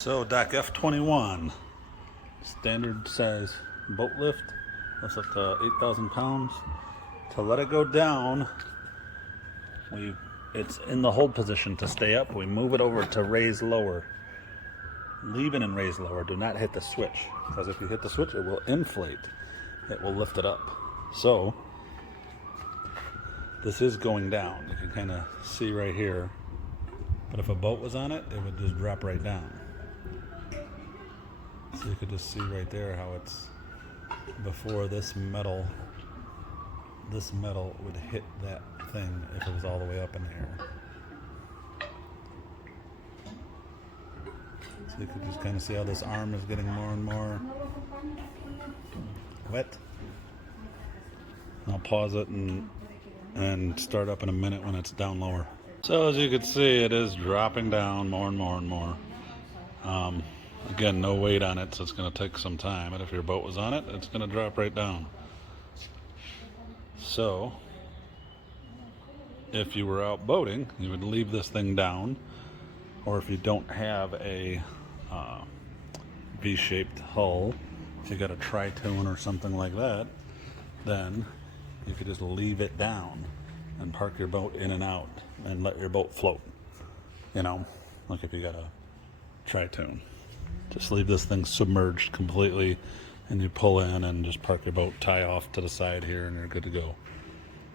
So dock F21, standard size boat lift, lifts up to 8,000 pounds. To let it go down, it's in the hold position to stay up. We move it over to raise lower. Leave it in raise lower. Do not hit the switch, because if you hit the switch, it will inflate. It will lift it up. So this is going down. You can kind of see right here. But if a boat was on it, it would just drop right down. So you could just see right there how it's before this metal would hit that thing if it was all the way up in the air. So you could just kind of see how this arm is getting more and more wet. I'll pause it and start up in a minute when it's down lower. So as you can see, it is dropping down more and more and more. Again, no weight on it, so it's going to take some time. And if your boat was on it, it's going to drop right down. So if you were out boating, you would leave this thing down. Or if you don't have a V-shaped hull, if you got a tri-tune or something like that, then you could just leave it down and park your boat in and out and let your boat float. You know, like if you got a tri-tune. Just leave this thing submerged completely and you pull in and just park your boat, tie off to the side here, and you're good to go.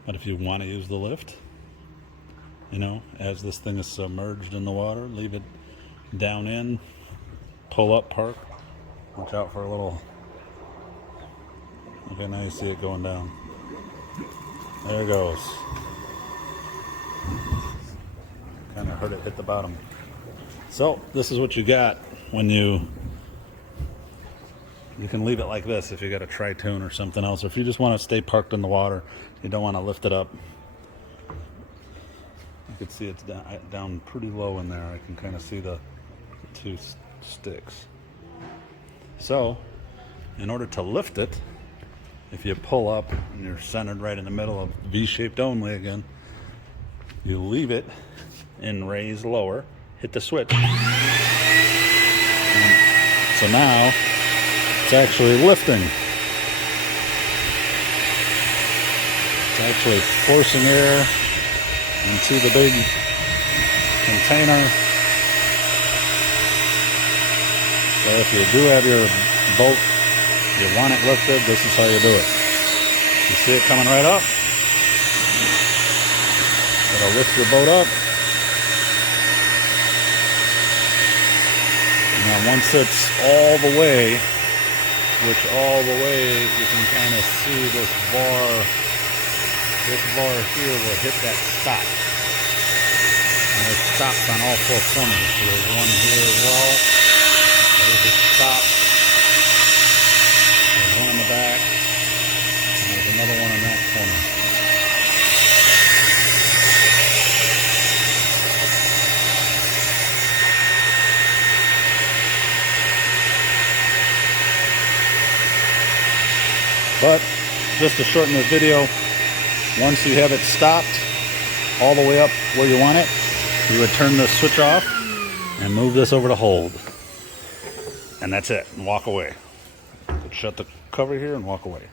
But if you want to use the lift, you know, as this thing is submerged in the water, leave it down in, pull up, park. Watch out for a little. Okay, now you see it going down. There it goes. Kind of heard it hit the bottom. So this is what you got when you can leave it like this if you got a tri-tune or something else, or if you just want to stay parked in the water, you don't want to lift it up. You can see it's down pretty low in there. I can kind of see the two sticks. So in order to lift it, if you pull up and you're centered right in the middle of V-shaped only again, you leave it in raise lower, hit the switch. So now it's actually lifting. It's actually forcing air into the big container. So if you do have your boat, you want it lifted, this is how you do it. You see it coming right up. It'll lift your boat up. Now once it's all the way, you can kind of see this bar here will hit that stop. And it stops on all four corners. So there's one here as well. There's a stop. There's one in the back. And there's another one in that corner. But just to shorten this video, once you have it stopped all the way up where you want it, you would turn the switch off and move this over to hold. And that's it, and walk away. You could shut the cover here and walk away.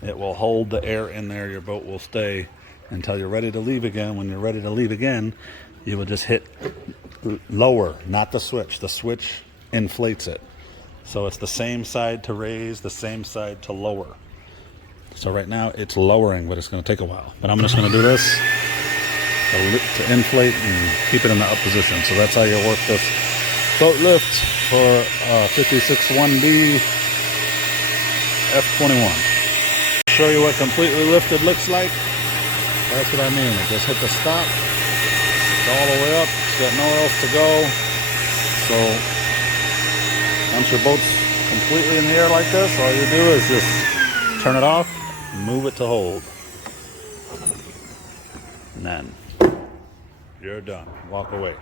It will hold the air in there. Your boat will stay until you're ready to leave again. When you're ready to leave again, you will just hit lower, not the switch. The switch inflates it. So it's the same side to raise, the same side to lower. So right now it's lowering, but it's going to take a while. But I'm just going to do this to inflate and keep it in the up position. So that's how you work this boat lift for 56-1B F21. Show you what completely lifted looks like. That's what I mean. It just hit the stop. It's all the way up. It's got nowhere else to go. So once your boat's completely in the air like this, all you do is just turn it off, move it to hold, and then you're done. Walk away.